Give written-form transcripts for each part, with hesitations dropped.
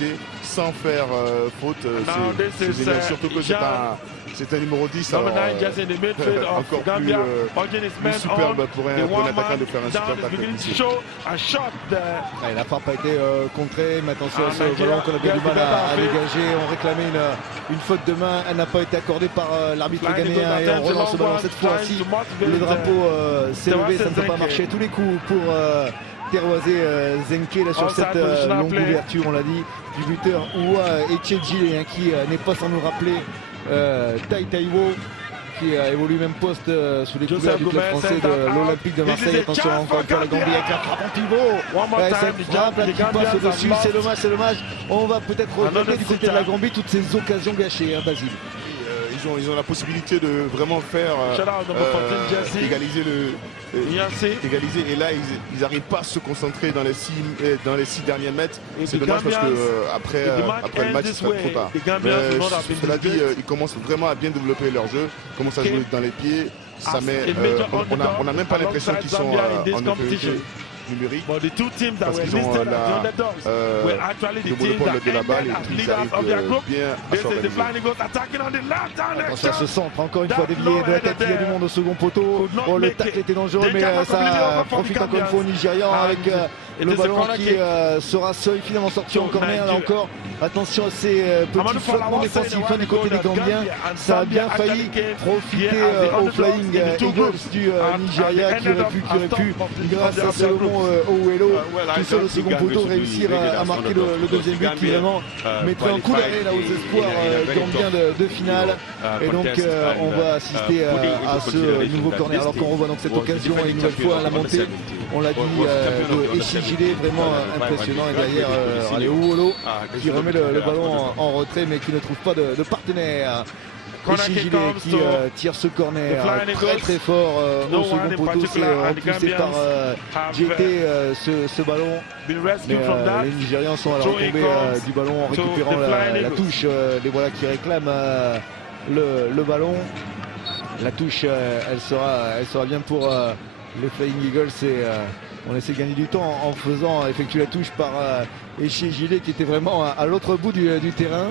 égaliser sans faire faute. C'est génial, surtout que c'est un numéro 10. Alors, encore plus superbe pour un attaquant de faire un super tackle. La frappe a été contrée, mais attention à ce ballon qu'on a bien du mal à dégager. On réclamait une faute de main, elle n'a pas été accordée par l'arbitre ghanéen et on relance ce ballon cette fois-ci. Le drapeau s'est levé, ça ne peut pas marcher. Tous les coups pour terroiser Zenke là, sur cette longue ouverture, on l'a dit, du buteur Oua Echedjile qui n'est pas sans nous rappeler Tai Taiwo, qui a évolué même poste sous les couleurs du club français de l'Olympique de Marseille. Attention encore une fois la Gambie avec un frappe en pivot. Cette frappe là qui passe au-dessus, c'est dommage. On va peut-être regretter du côté de la Gambie toutes ces occasions gâchées, hein, Basile. Ils ont la possibilité de vraiment faire égaliser et là ils n'arrivent pas à se concentrer dans les 6 derniers mètres. C'est dommage parce que après le match il sera trop tard. Cela dit, ils commencent vraiment à bien développer leur jeu, ils commencent à jouer dans les pieds. Ça met, on n'a même pas l'impression qu'ils sont en infériorité numérique parce qu'ils ont le monopole de la balle et qu'ils arrivent bien à s'organiser. Attention à ce centre, encore une fois dévié de la tête, il y a du monde au second poteau. Oh, le tacle était dangereux, mais ça profite encore une fois au Nigérian avec le ballon qui sera seul finalement sorti en corner. Là encore, attention à ces petits flottements défensifs du côté des Gambiens. Ça a bien failli profiter au Flying Eagles du Nigeria qui aurait pu grâce à Salomon Owelo tout seul au second poteau réussir à marquer le deuxième but qui vraiment mettrait un coup d'arrêt là aux espoirs gambiens de finale. Et donc on va assister à ce nouveau corner alors qu'on revoit donc cette occasion et une nouvelle fois à la montée, on l'a dit, de Echidjile, vraiment impressionnant. Et derrière Owelo qui remet le ballon en retrait mais qui ne trouve pas de partenaire. Echidjile qui tire ce corner très fort au second poteau, c'est repoussé par JT ce ballon, mais les Nigérians sont à la retombée du ballon en récupérant la touche. Les voilà qui réclament le ballon. La touche elle sera bien pour les Flying Eagles et on essaie de gagner du temps en faisant effectuer la touche par Echidjile qui était vraiment à l'autre bout du terrain.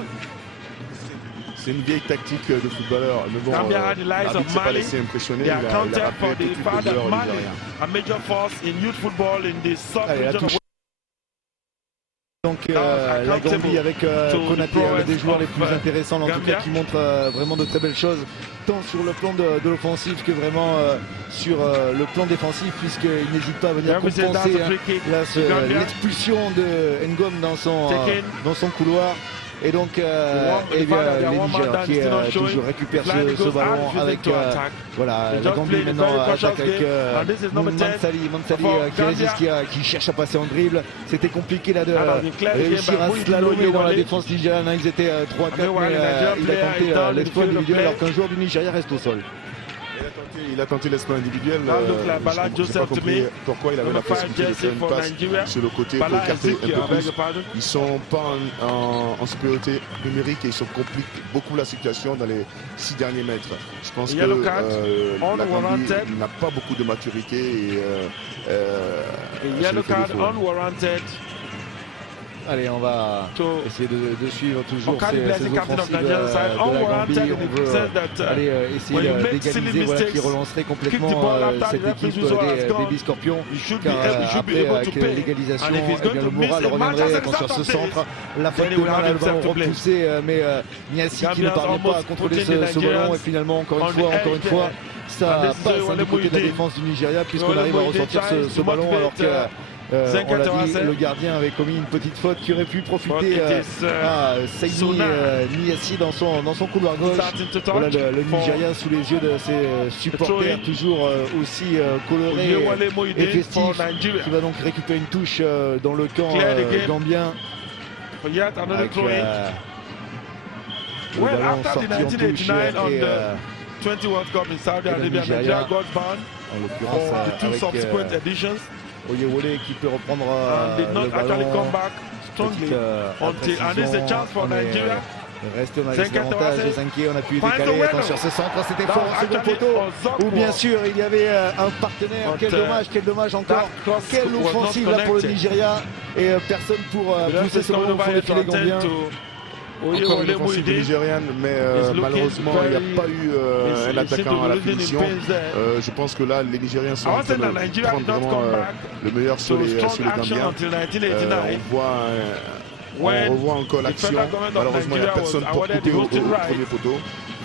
C'est une vieille tactique de footballeur, mais bon, l'arbitre ne s'est pas laissé impressionner, il a rappelé tout de suite le joueur nigérien. Donc la Gambie avec Konaté, un des joueurs les plus intéressants en tout cas, qui montre vraiment de très belles choses tant sur le plan de l'offensive que vraiment sur le plan défensif, puisqu'il n'hésite pas à venir compenser l'expulsion de Ngom dans son couloir. Et donc les Nigérians qui toujours récupèrent ce ballon avec voilà, la Gambie maintenant attaque avec Mansali qui résiste, qui cherche à passer en dribble. C'était compliqué là de réussir à slalomer dans la défense nigériane. Ils étaient 3-4 mais il a tenté l'exploit individuel alors qu'un joueur du Nigeria reste au sol. Il a tenté l'exploit individuel. Je n'ai pas compris pourquoi il avait la possibilité de faire une passe sur le côté pour écarter un peu plus. Ils ne sont pas en supériorité numérique et ils compliquent beaucoup la situation dans les 6 derniers mètres. Je pense que la Gambie n'a pas beaucoup de maturité et allez, on va essayer de suivre toujours ces offensives de la Gambie. On veut aller essayer d'égaliser, voilà, qui relancerait complètement cette équipe des Baby Scorpions. Car après, avec l'égalisation, le moral reviendrait. Attention à ce centre. La faute de main, le ballon repoussé, mais Niassi qui ne parvient pas à contrôler ce ballon. Et finalement, encore une fois, ça passe du côté de la défense du Nigeria puisqu'on arrive à ressortir ce ballon alors que on l'a dit, le gardien avait commis une petite faute qui aurait pu profiter à Saini Niassi dans son couloir gauche. Voilà le Nigeria sous les yeux de ses supporters, toujours aussi colorés et festifs, qui va donc récupérer une touche dans le camp gambien. Avec le ballon sorti en touche et le Nigeria, en l'occurrence avec Oyewole qui peut reprendre le ballon. Reste on a les avantages de Zenke, on a pu décaler. Attention ce centre, c'était fort au second poteau où bien sûr il y avait un partenaire. Quel dommage encore. Quelle offensive là pour le Nigeria. et personne pour pousser ce ballon au fond des filets gambiens. Encore une offensive nigériane, mais malheureusement il n'y a pas eu un attaquant à la finition. Je pense que là les Nigériens sont en train de prendre vraiment le meilleur sur les Gambiens. On revoit encore l'action. Malheureusement il n'y a personne pour couper au premier poteau.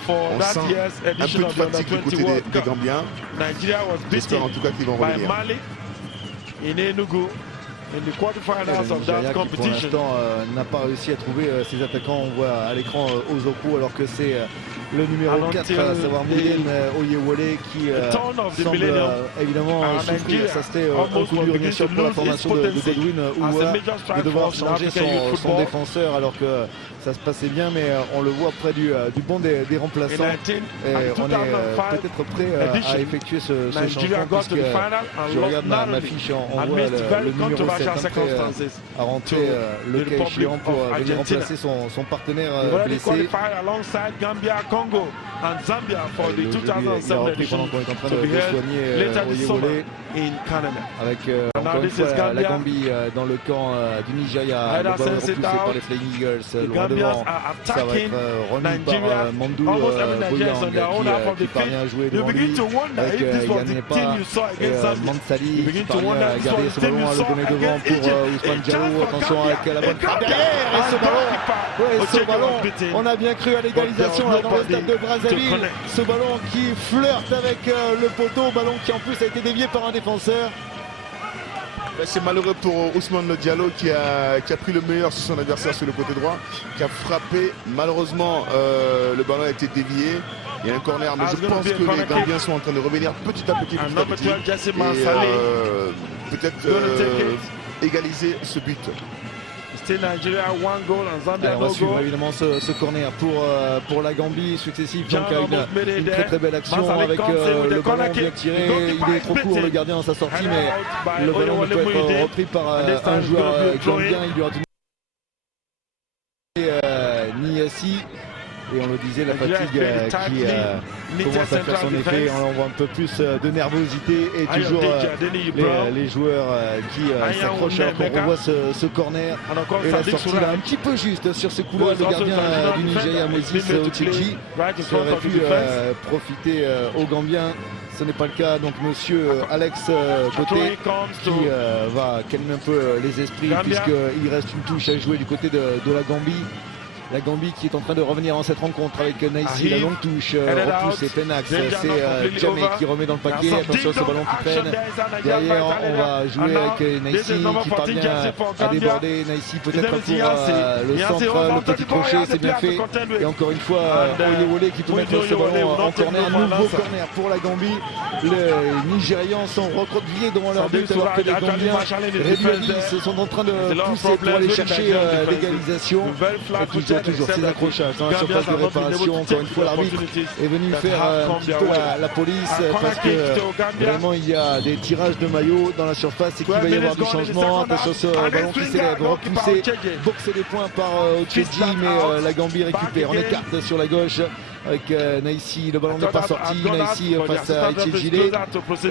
On sent un peu de fatigue du côté des Gambiens. J'espère en tout cas qu'ils vont revenir. Nigeria qui pour l'instant n'a pas réussi à trouver ses attaquants. On voit à l'écran Ozoku alors que c'est le numéro 4, à savoir Mouden Oyewole qui semble évidemment souffrir. Ça c'était un coup dur bien sûr pour la formation de Godwin Ouah de devoir changer son défenseur alors que ça se passait bien, mais on le voit près du banc des remplaçants. Et on est peut-être prêt à effectuer ce changement puisque je regarde ma fiche, on voit le numéro 7 à rentrer le cas échéant pour venir remplacer son partenaire blessé. Il a repris pendant qu'on est en train de soigner Oyewole avec encore une fois la Gambie dans le camp du Nigeria. Le ballon repoussé par les Flying Eagles loin devant. Ça va être remis par Mandou Boyang qui parvient à jouer devant lui avec Yann Nepa et Mansali qui parvient à garder ce ballon, à le donner devant pour Ousmane Diallo. Attention avec la bonne frappe derrière et ce ballon, on a bien cru à l'égalisation dans le stade de Brazzaville. Ce ballon qui flirte avec le poteau, ballon qui en plus a été dévié par un défenseur. C'est malheureux pour Ousmane Diallo qui a pris le meilleur sur son adversaire sur le côté droit, qui a frappé. Malheureusement, le ballon a été dévié. Il y a un corner, mais je pense que les Gambiens sont en train de revenir petit à petit. Et peut-être égaliser ce but. On va suivre évidemment ce corner pour la Gambie successif. Donc une très belle action avec le ballon bien tiré. Il est trop court le gardien dans sa sortie, mais le ballon peut être repris par un joueur gambien. Il lui a tenu Niassi. Et on le disait, la fatigue qui commence à faire son effet. On voit un peu plus de nervosité et toujours les joueurs qui s'accrochent alors qu'on revoit ce corner. Et la sortie là un petit peu juste sur ce coup-là. Le gardien du Nigeria, Moses Ocheji, qui aurait pu profiter aux Gambiens. Ce n'est pas le cas, donc monsieur Alex Côté qui va calmer un peu les esprits puisqu'il reste une touche à jouer du côté de la Gambie. La Gambie qui est en train de revenir en cette rencontre avec Naïsi, la longue touche, repousse et Penax, c'est Djamé qui remet dans le paquet, attention ce ballon qui traîne. Derrière on va jouer avec Naïsi qui parvient à déborder, Naïsi peut-être pour le centre, le petit crochet, c'est bien fait. Et encore une fois, Oyewole qui peut mettre ce ballon en corner, nouveau corner pour la Gambie. Les Nigérians sont recroquevillés devant leur but alors que les Gambiens réduits sont en train de pousser pour aller chercher l'égalisation. Toujours ces accrochages dans la surface de réparation. Encore une fois, l'arbitre est venu faire un petit peu la police parce que vraiment il y a des tirages de maillot dans la surface et qu'il va y avoir du changement. Attention ce ballon qui s'élève, repoussé, boxé des points par Ocheji, mais la Gambie récupère. On écarte sur la gauche avec Naïsi, le ballon n'est pas sorti, Naïsi face à Echejile et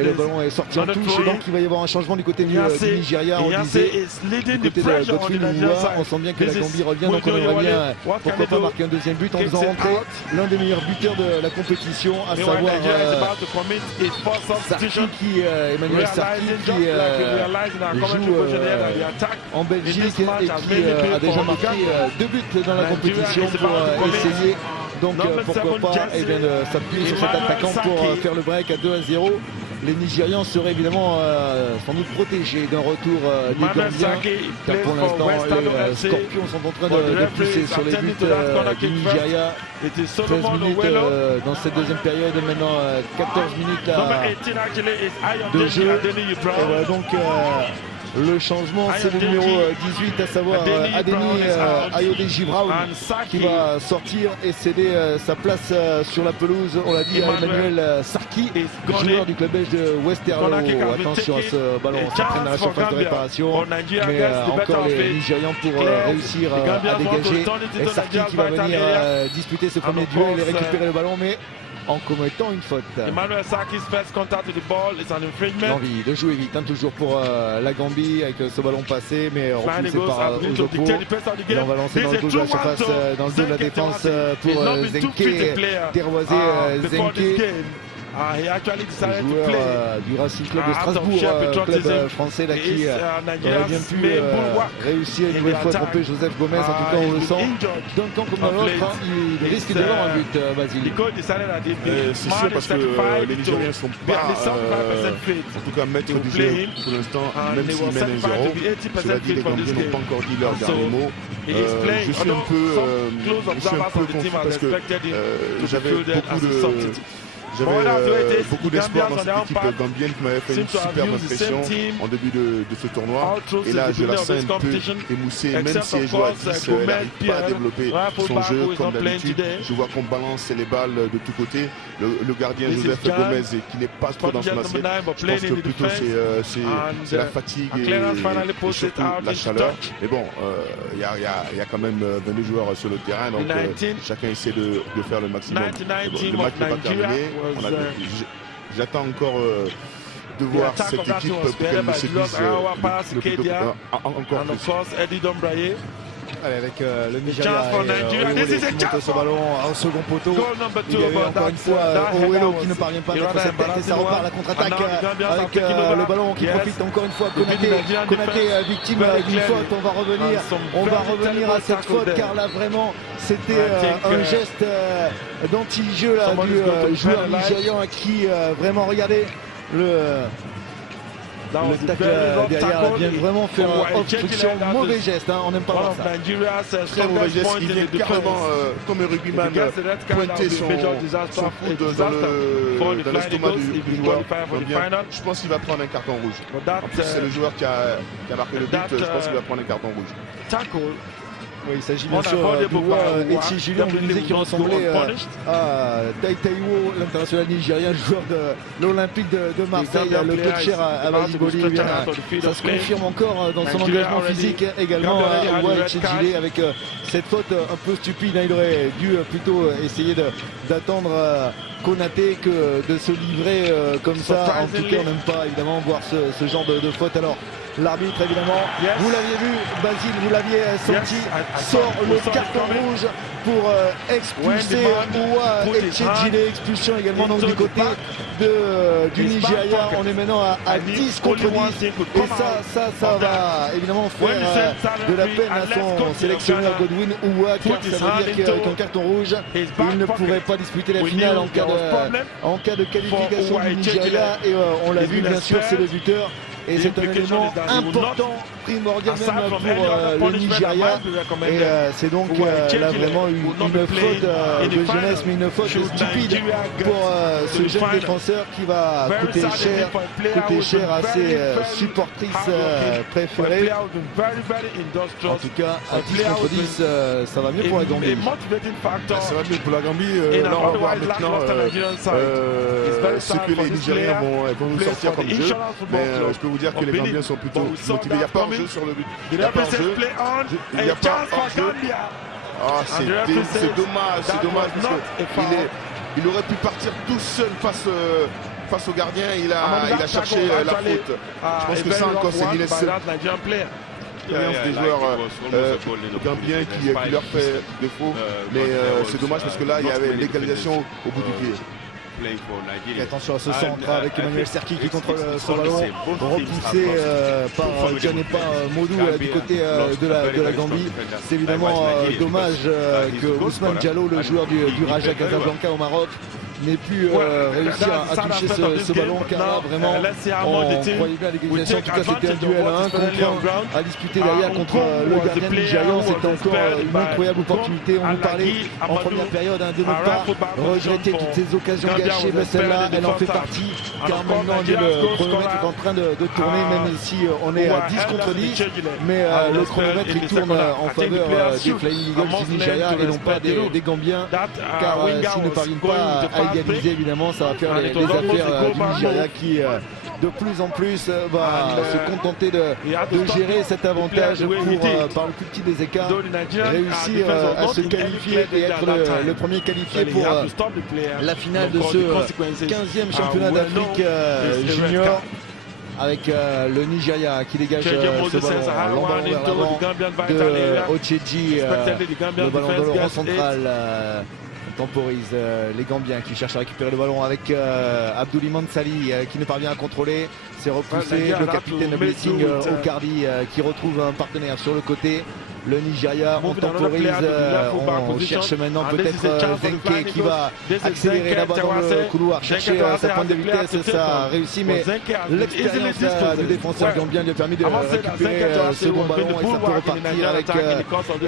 le ballon est sorti en touche et donc il va y avoir un changement du côté du Nigeria. On disait du côté de Godwin Ouah, on sent bien que la Gambie revient, donc on aimerait bien pourquoi pas marquer un deuxième but en faisant rentrer l'un des meilleurs buteurs de la compétition, à savoir Emmanuel Sarki qui joue en Belgique et qui a déjà marqué 2 buts dans la compétition pour essayer. Donc pourquoi pas s'appuyer sur cet attaquant pour faire le break à 2-0. Les Nigérians seraient évidemment sans doute protégés d'un retour des Gambiens, car pour l'instant les Scorpions sont en train de pousser sur les buts du Nigeria. 13 minutes dans cette deuxième période et maintenant 14 minutes de jeu. Et voilà donc le changement, c'est le numéro 18, à savoir Adeni Ayodeji Brown qui va sortir et céder sa place sur la pelouse. On l'a dit à Emmanuel Sarki, joueur du club belge de Westerlo. Attention à ce ballon, ça traîne dans la surface de réparation, mais encore les Nigérians pour réussir à dégager. Et Sarki qui va venir disputer ce premier duel et récupérer le ballon, mais en commettant une faute. Emmanuel Saki's first contact with the ball is an infringement. L'envie de jouer vite, hein, toujours pour la Gambie avec ce ballon passé, mais repoussé par Ozoko. Et on va lancer dans le dos de la surface, dans le dos de la défense pour Zenke, déroisé Zenke. Joueur du Racing Club de Strasbourg, club français là, qui aurait bien pu réussir une nouvelle fois à tromper Joseph Gomez. En tout cas, on le sent d'un camp comme dans l'autre. Il risque d'avoir un but, Basile. C'est sûr parce que les Nigériens ne sont pas, en tout cas, maîtres du jeu pour l'instant, même s'ils mènent 1-0. Cela dit, les Gambiens n'ont pas encore dit leur dernier mot. Je suis un peu confus parce que j'avais beaucoup d'espoir dans cette équipe gambienne qui m'avait fait une superbe impression en début de ce tournoi. Et là, je la sens un peu émoussée. Même si elle joue à 10, elle n'arrive pas à développer son jeu comme d'habitude. Je vois qu'on balance les balles de tous côtés. Le gardien Joseph Gomez qui n'est pas trop dans son assiette. Je pense que plutôt c'est la fatigue et surtout la chaleur. Mais bon, il y a quand même 22 joueurs sur le terrain. Donc chacun essaie de faire le maximum. Le match n'est pas terminé. J'attends encore de voir cette équipe pour qu'elle me séduise encore plus. Allez, avec le Nigeria qui monte ce ballon au second poteau. Il y avait encore une fois Owelo qui ne parvient pas à mettre cette tête et ça repart à la contre-attaque avec le ballon qui profite encore une fois. Konaté victime d'une faute. On va revenir à cette faute car là vraiment c'était un geste d'anti-jeu du joueur nigérian qui vraiment, regardez le tacle derrière vient vraiment faire obstruction. Mauvais geste, hein, on n'aime pas voir ça. Très mauvais geste, il vient carrément comme un rugbyman pointer son coude dans l'estomac du joueur. Je pense qu'il va prendre un carton rouge. En plus c'est le joueur qui a marqué le but, je pense qu'il va prendre un carton rouge. Oui, il s'agit bien sûr de Echi Julien, on disait qu'il ressemblait à Taitaiwo, l'international nigérien, joueur de l'Olympique de Marseille, le peu cher à Basile Boli. Ça se confirme encore dans son engagement physique également à Echi Julien avec cette faute un peu stupide. Il aurait dû plutôt essayer d'attendre Konaté que de se livrer comme ça. En tout cas, on n'aime pas évidemment voir ce genre de faute. Alors, l'arbitre, évidemment, vous l'aviez vu, Basile, vous l'aviez senti, sort le carton rouge pour expulser Oua Echejile, expulsion également donc du côté du Nigeria. On est maintenant à 10 contre 10 et ça va évidemment faire de la peine à son sélectionneur Godwin Oua, car ça veut dire qu'avec un carton rouge, il ne pourrait pas disputer la finale en cas de qualification du Nigeria. Et on l'a vu, bien sûr, c'est le buteur. Et c'est un élément important, primordial même pour le Nigeria. Et c'est donc là vraiment une faute de jeunesse, mais une faute stupide pour ce jeune défenseur qui va coûter cher à ses supportrices préférées. En tout cas, à 10 contre 10, ça va mieux pour la Gambie. Ça va mieux pour la Gambie. Là, on va voir maintenant ce que les Nigériens vont nous sortir comme jeu. Mais je peux vous dire que les Gambiens sont plutôt motivés. Il n'y a pas de jeu sur le but. Il n'y a pas de jeu. Il n'y a pas de jeu. C'est dommage. C'est dommage parce qu'il aurait pu partir tout seul face au gardien. Il a cherché la faute. Je pense que ça encore, c'est l'innocent. Il y a des joueurs gambiens qui leur fait défaut. Mais c'est dommage parce que là, il y avait l'égalisation au bout du pied. Et attention à ce centre avec Emmanuel Serki qui contrôle son ballon, repoussé par Djanepa Modou du côté de la Gambie. C'est évidemment dommage que Ousmane Diallo, le joueur du Raja Casablanca au Maroc, n'ait pu réussir à toucher ce ballon, car là vraiment on croyait bien à l'égalisation. En tout cas, c'était un duel à 1 contre 1 à disputer derrière contre le gardien nigérian. C'était encore une incroyable opportunité. On nous parlait en première période de ne pas regretter toutes ces occasions gâchées, mais celle-là elle en fait partie, car maintenant le chronomètre est en train de tourner, même si on est à 10 contre 10, mais le chronomètre il tourne en faveur des Flying Eagles du Nigeria et non pas des Gambiens, car s'ils ne parviennent pas à égaliser, évidemment, ça va faire les affaires du Nigeria qui de plus en plus va se contenter de gérer cet avantage pour, par le plus petit des écarts, réussir à se qualifier et être le premier qualifié pour la finale de ce 15e championnat d'Afrique junior, avec le Nigeria qui dégage ce ballon, l'envoie vers l'avant de Ocheji, le ballon de le rond central. Temporise les Gambiens qui cherchent à récupérer le ballon avec Abdouli Mansali qui ne parvient à contrôler. C'est repoussé, le capitaine Blessing Okardi qui retrouve un partenaire sur le côté. Le Nigeria, on temporise, on cherche maintenant peut-être Zenke qui va accélérer là-bas dans le couloir, chercher sa pointe de vitesse, ça a réussi, mais l'expérience du défenseur gambien lui a permis de récupérer ce bon ballon et ça peut repartir avec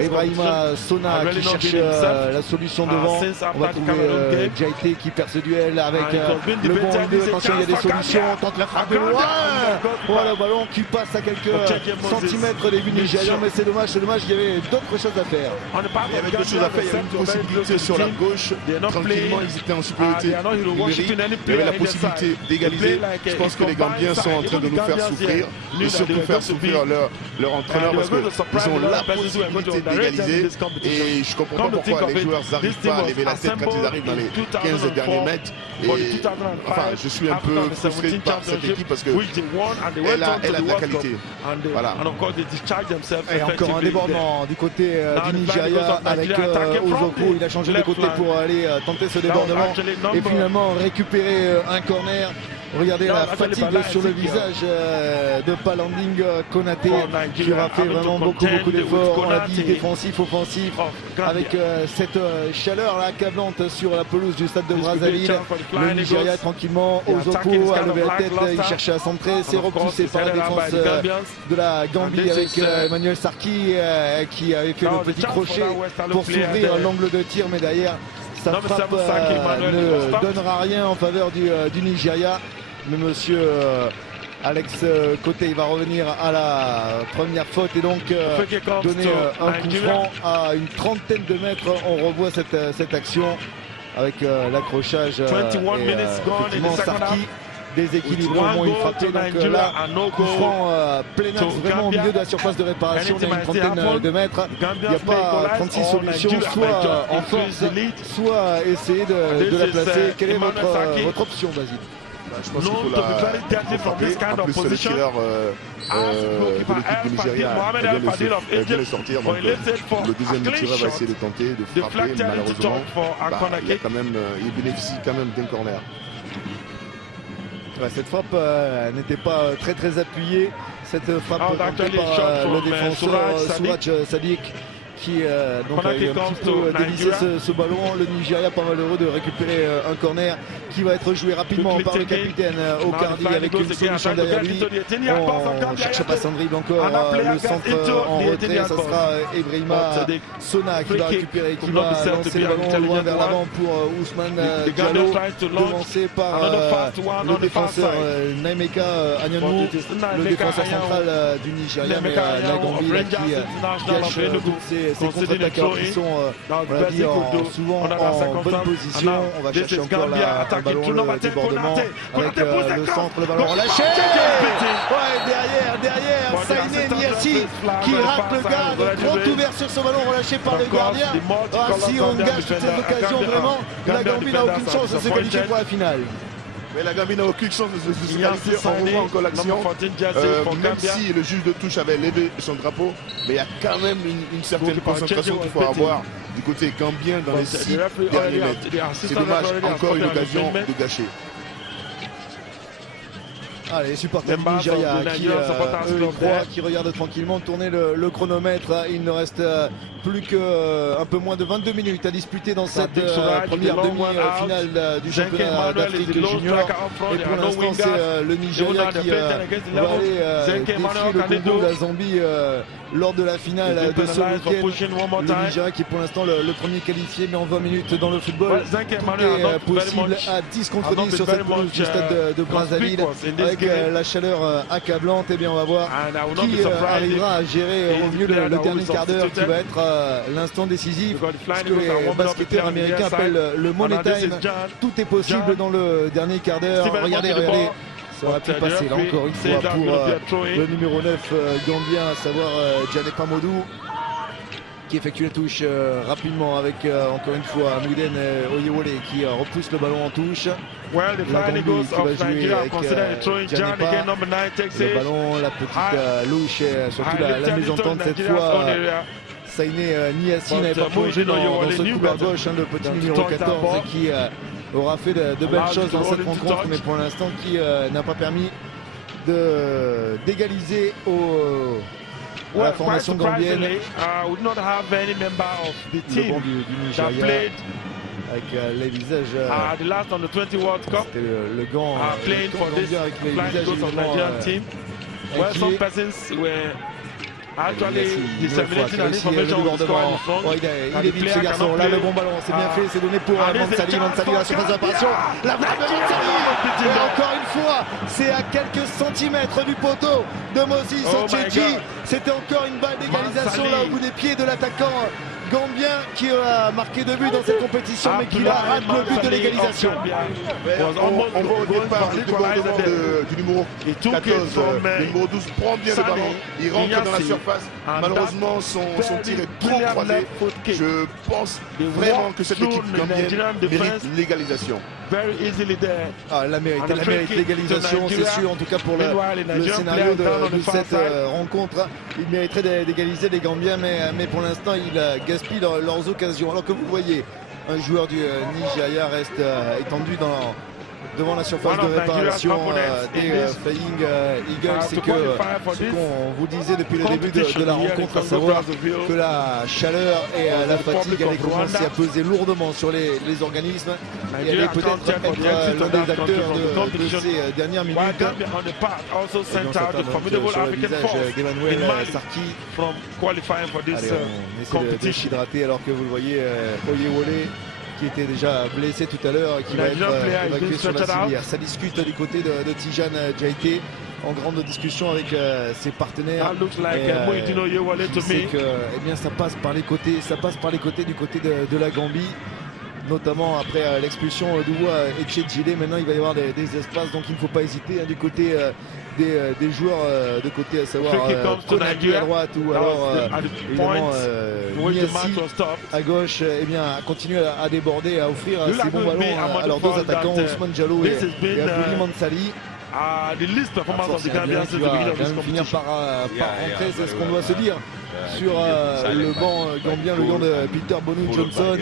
Ibrahima Sona qui cherche la solution devant. On va trouver Jaité qui perd ce duel avec le bon milieu. Attention, il y a des solutions, on tente la frappe de loin. Voilà, le ballon qui passe à quelques centimètres des buts nigérians, mais c'est dommage, il y avait d'autres choses à faire. Il y avait d'autres choses à faire, il y avait une possibilité sur la gauche, tranquillement ils étaient en supériorité numérique, il y avait la possibilité d'égaliser. Je pense que les Gambiens sont en train de nous faire souffrir et surtout faire souffrir leur entraîneur parce qu'ils ont la possibilité d'égaliser et je ne comprends pas pourquoi les joueurs n'arrivent pas à lever la tête quand ils arrivent dans les 15 derniers mètres. Et, enfin, je suis un peu frustré par cette équipe parce qu'elle a de la qualité. Voilà. Et encore un débordement du côté du Nigeria avec Ozoko. Il a changé de côté pour aller tenter ce débordement et finalement récupérer un corner. Regardez la fatigue sur le visage de Palanding Konaté qui aura fait vraiment beaucoup d'efforts. On a dit défensif, offensif avec cette chaleur là accablante sur la pelouse du stade de Brazzaville. Le Nigeria tranquillement, Ozoko a levé la tête, il cherchait à centrer, c'est repoussé par la défense de la Gambie avec Emmanuel Sarki qui avait fait le petit crochet pour s'ouvrir l'angle de tir, mais derrière sa frappe ne donnera rien en faveur du Nigeria. Mais monsieur Alex Côté, il va revenir à la première faute et donc donner un coup franc à une trentaine de mètres. On revoit cette action avec l'accrochage. Effectivement, Sarki déséquilibré au moment où il frappait. Donc là, coup franc plein axe, vraiment au milieu de la surface de réparation. Il y a une trentaine de mètres. Il n'y a pas 36 solutions, soit en force, soit essayer de la placer. Quelle est votre option, Basile? Je pense qu'il faut la frapper. En plus, le tireur de l'équipe du Nigeria vient de sortir. Donc, le deuxième tireur va essayer de tenter de frapper. Malheureusement, il bénéficie quand même d'un corner. Ouais, cette frappe n'était pas très appuyée. Cette frappe tentée par le défenseur Suraj Sadiq qui donc a eu un petit peu dévissé ce ballon. Le Nigeria pas malheureux de récupérer un corner qui va être joué rapidement par le capitaine Okardi avec une solution derrière lui. On cherche pas sans dribble encore le centre en retrait. Ça sera Ibrahima Sona qui va récupérer, qui va lancer le ballon loin vers l'avant pour Ousmane Diallo, devancé par le défenseur Naimeka Anyanwu, le défenseur central du Nigeria, mais la Gambie là, qui gâche toutes ces contre-attaqueurs qui sont souvent en bonne position. On va chercher encore le ballon, le débordement avec le centre, le ballon relâché. Derrière, Sainé Niassi qui rate le gars, trop ouvert sur ce ballon relâché par le gardien. Si on gâche toutes ces occasions, vraiment, la Gambie n'a aucune chance de se qualifier pour la finale. Mais la Gambie n'a aucune chance de se qualifier. On revoit encore l'action. Même si le juge de touche avait levé son drapeau, mais il y a quand même une certaine concentration qu'il faut avoir du côté gambien dans les 6 derniers mètres. C'est dommage, encore une occasion de gâcher. Allez, les supporters du Nigeria qui eux y croient, qui regardent tranquillement tourner le chronomètre. Il ne reste plus qu'un peu moins de 22 minutes à disputer dans cette première demi-finale du championnat d'Afrique junior. Et pour l'instant, c'est le Nigeria qui va aller défier le Congo, la Zambie lors de la finale de ce week-end. Le Nigeria qui est pour l'instant le premier qualifié, mais en 20 minutes dans le football, tout est possible à 10 contre 10 sur cette pelouse du stade de Brazzaville, avec la chaleur accablante. Et bien on va voir qui arrivera à gérer au mieux le dernier quart d'heure, qui va être l'instant décisif, ce que les basketteurs américains appellent le money time. Tout est possible dans le dernier quart d'heure. Regardez, ça aurait pu passer là encore une fois pour le numéro 9 gambien, à savoir Djanepa Modou, qui effectue la touche rapidement avec encore une fois Mouden Oyewole qui repousse le ballon en touche. La Gambie qui va jouer avec Djanepa. Le ballon, la petite louche et surtout la mésentente cette fois. Sainé Niassi n'avait pas plongé dans ce couloir gauche, le petit numéro 14 qui aura fait de belles choses dans cette rencontre, mais pour l'instant qui n'a pas permis d'égaliser à la formation gambienne. Le banc du Nigeria avec les visages, c'était le gant gambien avec les visages il est vite ce garçon, là le bon ballon, c'est bien fait, c'est donné pour Mansali à la surface d'apparition, la frappe de Mansali, et encore une fois, c'est à quelques centimètres du poteau de Moses Ocheji. C'était encore une balle d'égalisation là au bout des pieds de l'attaquant gambien qui a marqué 2 buts dans cette compétition, mais qui rate le but de l'égalisation. On voit au départ le débordement du numéro 14, le numéro 12 prend bien le ballon, il rentre dans la surface. Malheureusement son tir est trop croisé. Je pense vraiment que cette équipe gambienne mérite l'égalisation. Elle la mérite l'égalisation, c'est sûr, en tout cas pour le scénario de cette rencontre. Il mériterait d'égaliser les Gambiens, mais pour l'instant il gaspille leurs occasions. Alors que vous voyez, un joueur du Nigeria reste étendu devant la surface de réparation des Flying Eagles. C'est que ce qu'on vous disait depuis le début de la rencontre, à savoir que la chaleur et la fatigue allaient commencer à peser lourdement sur les organismes et allaient peut-être être l'un des acteurs de ces dernières minutes. Sur le visage d'Emmanuel Sarki. Allez, on essaie de s'hydrater alors que vous le voyez, Oyewole qui était déjà blessé tout à l'heure, qui va être évacué sur la civière. Ça discute du côté de Tijane Djaité, en grande discussion avec ses partenaires. Je sais que ça passe par les côtés, du côté de la Gambie, notamment après l'expulsion d'Ouwa et Tchedjile. Maintenant il va y avoir des espaces, donc il ne faut pas hésiter du côté des joueurs de côté, à savoir Konadu à droite ou alors évidemment Niassi à gauche, à continuer à déborder, à offrir ces bons ballons à leurs deux attaquants, Ousmane Diallo et Abdouli Mansali. Qui va finir par rentrer, c'est ce qu'on doit se dire sur le banc gambien, le gant de Peter Bonu Johnson.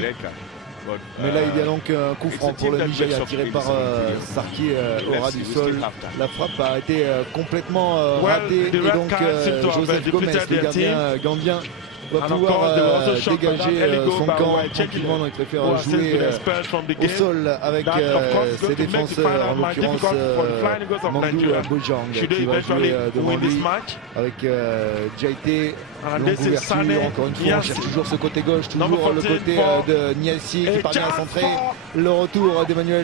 Mais là il y a donc un coup franc pour le Nigeria tiré par Sarki au ras du sol. La frappe a été complètement ratée et donc Joseph Gomez, le gardien gambien, va pouvoir dégager son camp tranquillement. Donc il préfère jouer au sol avec ses défenseurs, en l'occurrence Mandou Bojang qui va jouer devant lui avec Djaité. Longue ouverture, encore une fois on cherche toujours ce côté gauche, toujours le côté de Niassi qui parvient à centrer. Le retour d'Emmanuel